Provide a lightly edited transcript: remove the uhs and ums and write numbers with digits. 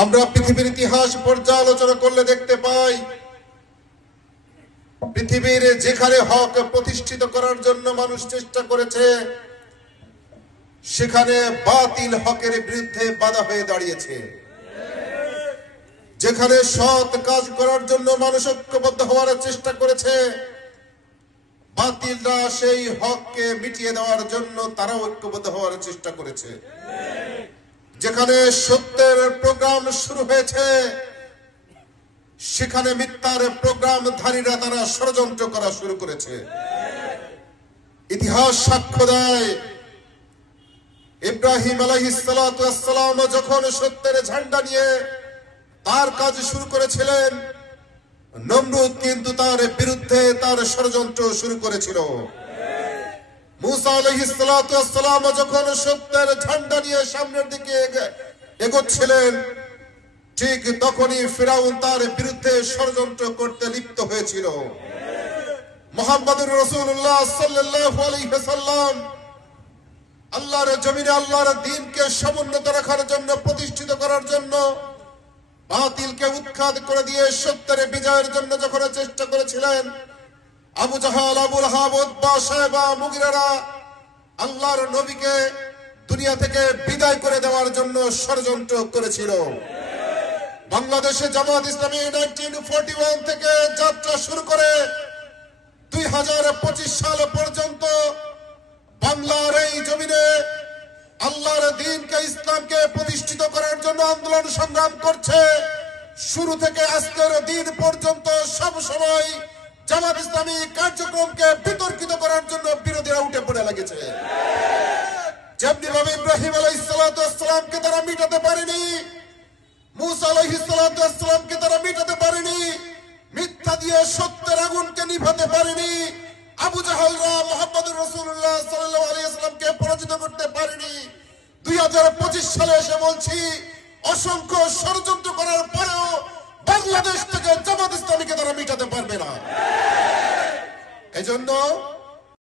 আমরা পৃথিবীর ইতিহাস পর্যালোচনা করলে দেখতে পাই পৃথিবীর যেখানে হক প্রতিষ্ঠিত করার জন্য মানুষ চেষ্টা করেছে সেখানে বাতিল হকের বিরুদ্ধে বাধা হয়ে দাঁড়িয়েছে। যেখানে সৎ কাজ করার জন্য মানুষ ঐক্যবদ্ধ হওয়ার চেষ্টা করেছে বাতিলরা সেই হককে মিটিয়ে দেওয়ার জন্য তারা ঐক্যবদ্ধ হওয়ার চেষ্টা করেছে। যেখানে সত্যের প্রোগ্রাম শুরু হয়েছে সেখানে মিথ্যার প্রোগ্রামধারীরা তারা ষড়যন্ত্র করা শুরু করেছে। ইতিহাস সাক্ষ্য দেয় ইব্রাহিম আলাইহিস সালাতু ওয়াস সালাম যখন সত্যের ঝান্ডা নিয়ে তার কাজ শুরু করেছিলেন নমরুদ কিন্তু তার বিরুদ্ধে তার ষড়যন্ত্র শুরু করেছিল। মুসা আলাইহিস সালাতু ওয়াস সালাম যখন সত্যের ঝান্ডা নিয়ে সামনের দিকে এগোচ্ছিলেন ঠিক তখনই ফিরাউন তার বিরুদ্ধে ষড়যন্ত্র করতে লিপ্ত হয়েছিল। মুহাম্মদুর রাসূলুল্লাহ সাল্লাল্লাহু আলাইহি ওয়াসাল্লাম আল্লাহর জমিনে আল্লাহর দ্বীনকে সমুন্নত রাখার জন্য প্রতিষ্ঠিত করার জন্য বাতিলকে উৎখাত করে দিয়ে সত্যের বিজয়ের জন্য যখন চেষ্টা করেছিলেন আবু জাহাল আবু লাহাব উতবা শায়বা মুগিরারা আল্লাহর নবীকে দুনিয়া থেকে বিদায় করে দেওয়ার জন্য ষড়যন্ত্র করেছিল। বাংলাদেশে জামাত ইসলামী 1941 থেকে যাত্রা শুরু করে 2025 সাল পর্যন্ত বাংলার এই জমিনে আল্লাহর দ্বীনকে ইসলামকে প্রতিষ্ঠিত করার জন্য আন্দোলন সংগ্রাম করছে। শুরু থেকে আজকের দিন পর্যন্ত সব সময় জামাত ইসলামী কার্যক্রমকে বিতর্কিত করার জন্য বিরোধীরা উঠে পড়ে লেগেছে। যেমনি ভাবে ইব্রাহিম আলাইহিস সালাতু ওয়াস সালামকে তারা মিটাতে পারেনি, মুসা আলাইহিস সালাতু ওয়াস সালামকে তারা মিটাতে পারেনি, মিথ্যা দিয়ে সত্যের আগুনকে নিভাতে পারেনি, আবু জাহালরা মুহাম্মদুর রাসূলুল্লাহ সাল্লাল্লাহু আলাইহি ওয়াসাল্লামকে পরাজিত করতে পারেনি। 2025 সালে এসে বলছি অসংখ্য ষড়যন্ত্র করার পরেও বাংলাদেশ থেকে জামাত ইসলামীকে তারা মিটাতে পারবে না। এজন্য